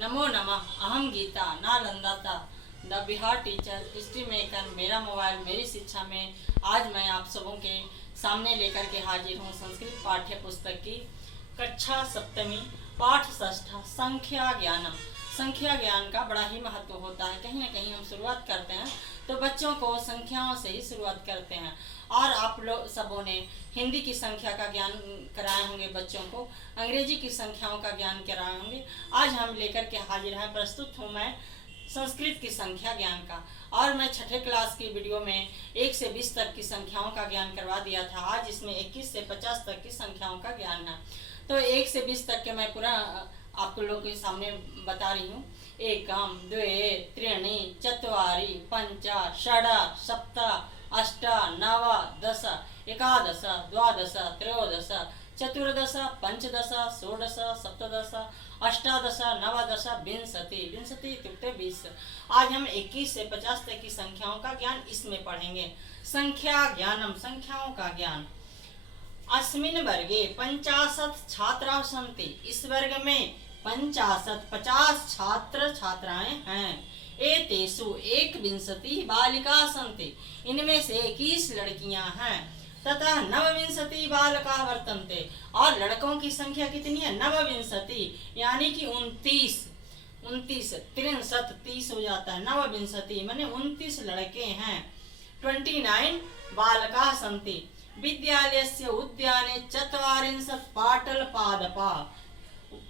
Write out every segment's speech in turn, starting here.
नमो नमः। अहम गीता नालंदाता the Bihar teacher history maker. मेरा मोबाइल मेरी शिक्षा में आज मैं आप सबों के सामने लेकर के हाजिर हूँ संस्कृत पाठ्य पुस्तक की कक्षा सप्तमी पाठ षष्ठा संख्या ज्ञानम। संख्या ज्ञान का बड़ा ही महत्व होता है। कहीं ना कहीं हम शुरुआत करते हैं तो बच्चों को संख्याओं से ही शुरुआत करते हैं। और आप लोग सबों ने हिंदी की संख्या का ज्ञान कराए होंगे, बच्चों को अंग्रेजी की संख्याओं का ज्ञान कराए होंगे। आज हम लेकर के हाजिर हैं, प्रस्तुत हूँ मैं संस्कृत की संख्या ज्ञान का। और मैं छठे क्लास की वीडियो में 1 से 20 तक की संख्याओं का ज्ञान करवा दिया था। आज इसमें 21 से 50 तक की संख्याओं का ज्ञान है। तो 1 से 20 तक के मैं पूरा आपको लोगों के सामने बता रही हूँ। एकम द्वे त्रीणि चत्वारि पंच षड सप्त अष्ट नव दश एकादश द्वादश त्रयोदश चतुर्दश पंचदश षोडश सप्तदश अष्टादश नवदश विंशति। विंशति इत्युक्ते 20। आज हम 21 से 50 तक की संख्याओं का ज्ञान इसमें पढ़ेंगे। संख्या ज्ञानम, संख्याओं का ज्ञान। अस्मिन् वर्गे 50 छात्राः सन्ति। इस वर्ग में 50 छात्र छात्राएं हैं। एतेषु 21 बालिकाः सन्ति। इनमें से 21 लड़कियां हैं। तथा 29 बालकाः वर्तन्ते। और लड़कों की संख्या कितनी है? 29, यानी कि 29 30 हो जाता है। 29 माने 29 लड़के हैं। 29 बालकाः सन्ति। विद्यालयस्य उद्याने 40 पाटलपादपाः।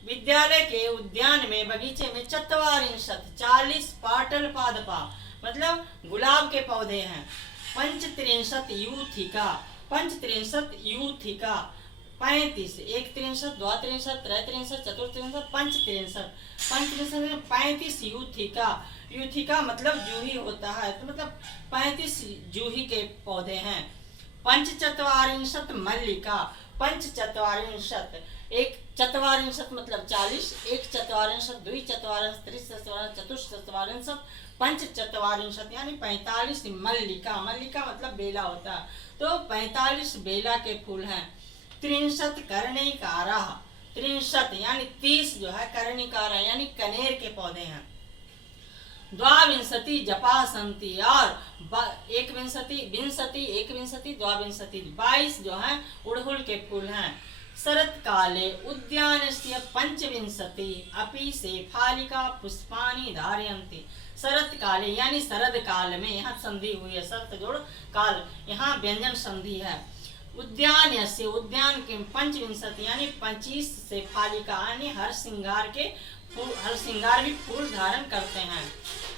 विद्यालय के उद्यान में, बगीचे में 40 पाटलपादपाः मतलब गुलाब के पौधे हैं। 35 यूथिका 35 1 63 2 63 3 63 4 63 5 63 35 यूथिका मतलब जूही होता है, तो मतलब 35 जूही के पौधे हैं। 45 मल्लिका 45 एक 44 मतलब 40, 1 44 2 44 3 44 4 45 यानी 45 मल्लिका। मल्लिका मतलब बेला होता है, तो 45 बेला के फूल हैं। 63 कर्णिकारा 63 यानी 30 जो है कर्णिकारा यानी कनेर के पौधे हैं। 22 जपा संति और 22 जो है उड़हुल के फूल हैं। शरत काले उद्यानस्य 25 अपि से फालिका पुष्पानि धारयन्ति। शरत काले यानी शरद काल में, यहाँ संधि हुई है, शरत जोड़ काल, यहाँ व्यंजन संधि है। उद्यान से उद्यान के 25 यानी 25 से फालिका यानी हर श्रृंगार भी फूल धारण करते हैं।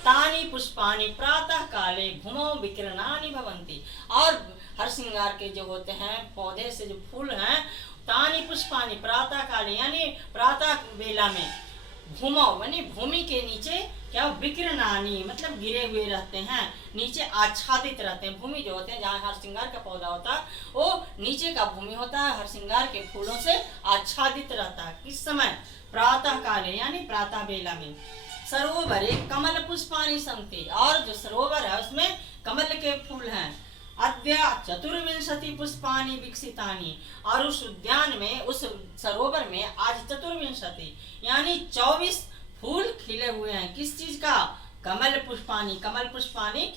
तानि पुष्पानि प्रातः काले भूमौ विकिरणानि भवन्ति। और हर श्रृंगार के जो होते हैं पौधे से जो फूल हैं, तानि पुष्पानि प्रातः काले यानी प्रातः बेला में, भूमौ यानी भूमि के नीचे क्या विकिरणानि मतलब गिरे हुए रहते हैं, नीचे आच्छादित रहते हैं। भूमि जो होते हैं जहाँ हर श्रृंगार का पौधा होता है वो नीचे का भूमि होता है, हर श्रृंगार के फूलों से आच्छादित रहता है। किस समय? प्रातः काले यानी प्रातः बेला में। सरोवरे कमल पुष्पानि सन्ति। और जो सरोवर है उसमें कमल के फूल हैं। अद्य 24 पुष्पानि विकसितानि। और उस उद्यान में, उस सरोवर में आज 24 यानी 24 फूल खिले हुए हैं। किस चीज का? कमल पुष्पानि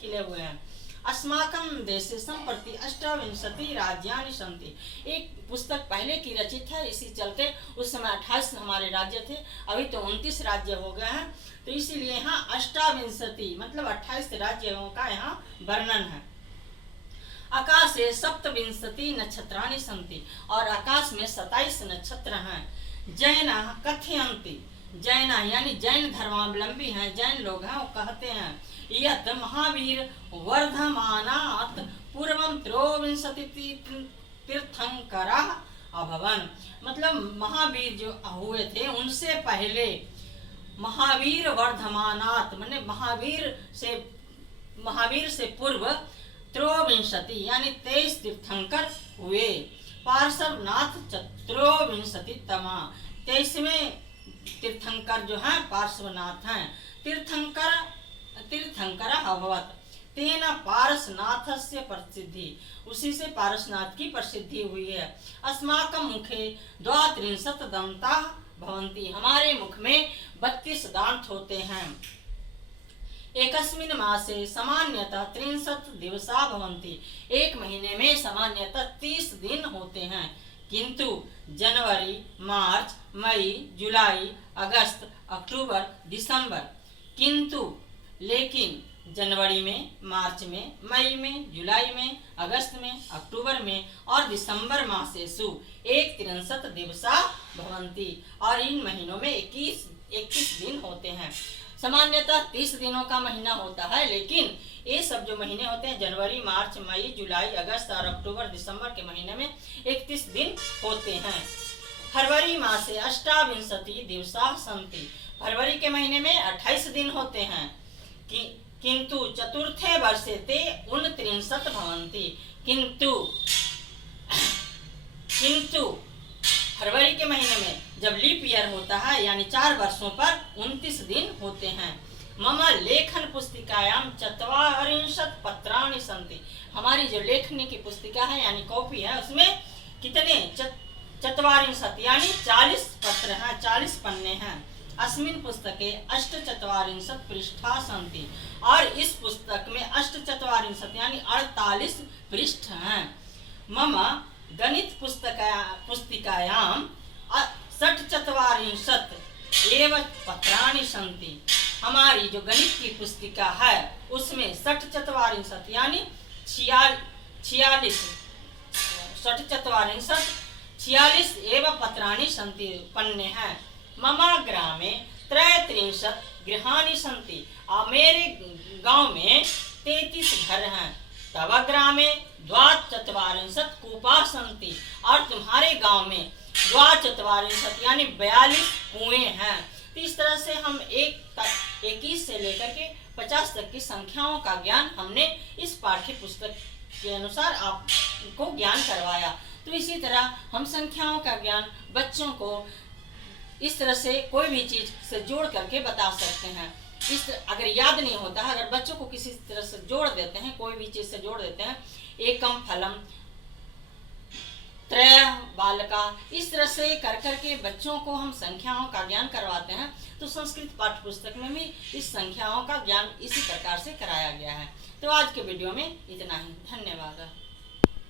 खिले हुए हैं। अस्माकं देशे संप्रति 28 राज्यानि सन्ति। एक पुस्तक पहले की रचित है, इसी चलते उस समय 28 हमारे राज्य थे, अभी तो 29 राज्य हो गए हैं, तो इसीलिए यहाँ 28 मतलब 28 राज्यों का यहाँ वर्णन है। आकाशे 27 नक्षत्राणि सन्ति। और आकाश में 27 नक्षत्र हैं। जैनः कथयन्ति। जैन यानी जैन धर्मावलंबी हैं, जैन लोग हैं, वो कहते हैं यत् महावीर वर्धमानात् पूर्वं 23 तीर्थंकरः अभवन्। मतलब महावीर जो हुए थे उनसे पहले, महावीर वर्धमानात् माने महावीर से पूर्व 23 यानी 23 तीर्थंकर हुए। पार्श्वनाथ 23तमा 23वें तीर्थंकर जो हैं पार्श्वनाथ हैं। तीर्थंकर अभवत् तेन पारसनाथस्य प्रसिद्धि। उसी से पारसनाथ की प्रसिद्धि हुई है। अस्माकं मुखे 32 दंताः भवन्ति। हमारे मुख में 32 दांत होते हैं। एकस्मिन् मासे सामान्यतः 30 दिवसा भवन्ति। एक महीने में सामान्यतः 30 दिन होते हैं, किंतु जनवरी, मार्च, मई, जुलाई, अगस्त, अक्टूबर, दिसंबर, लेकिन जनवरी में, मार्च में, मई में, जुलाई में, अगस्त में, अक्टूबर में और दिसंबर मासेषु 31 दिवसा भवन्ति। और इन महीनों में 21 दिन होते हैं। सामान्यतः 30 दिनों का महीना होता है, लेकिन ये सब जो महीने होते हैं जनवरी, मार्च, मई, जुलाई, अगस्त और अक्टूबर, दिसंबर के महीने में 31 दिन होते हैं। फरवरी मासे 28 दिवसा सन्ति। फरवरी के महीने में 28 दिन होते हैं, किंतु चतुर्थे वर्षे ते 29 भवन्ति। किंतु फरवरी के महीने में जब लीप ईयर होता है यानी 4 वर्षों पर 29 दिन होते हैं। मम लेखन पुस्तिकायां 40 पत्राणि सन्ति। हमारी जो लेखनी की पुस्तिका है यानी कॉपी है, उसमें कितने 40 यानी 40 पत्र हैं, 40 पन्ने हैं। अस्मिन् पुस्तके 48 पृष्ठा सन्ति। और इस पुस्तक में 48 यानी 48 पृष्ठ हैं। मम गणित पुस्तिकायां 48 एव पत्राणि सन्ति। हमारी जो गणित की पुस्तिका है उसमें 48 यानी 46 एव पत्राणि सन्ति, पन्ने हैं। मम ग्रामे 33 गृहाणि सन्ति। और मेरे गांव में 33 घर हैं। तव ग्रामे 42 कूपा सन्ति। और तुम्हारे गांव में 42 यानी 42 कुएं हैं। तो इस तरह से हम 21 से लेकर के 50 तक की संख्याओं का ज्ञान हमने इस पाठ्य पुस्तक के अनुसार आपको ज्ञान करवाया। तो इसी तरह हम संख्याओं का ज्ञान बच्चों को इस तरह से कोई भी चीज से जोड़ करके बता सकते हैं। अगर याद नहीं होता है, अगर बच्चों को किसी तरह से जोड़ देते हैं, कोई भी चीज से जोड़ देते हैं, एकम फलम त्रय बालका, इस तरह से कर करके बच्चों को हम संख्याओं का ज्ञान करवाते हैं। तो संस्कृत पाठ्य पुस्तक में भी इस संख्याओं का ज्ञान इसी प्रकार से कराया गया है। तो आज के वीडियो में इतना ही। धन्यवाद।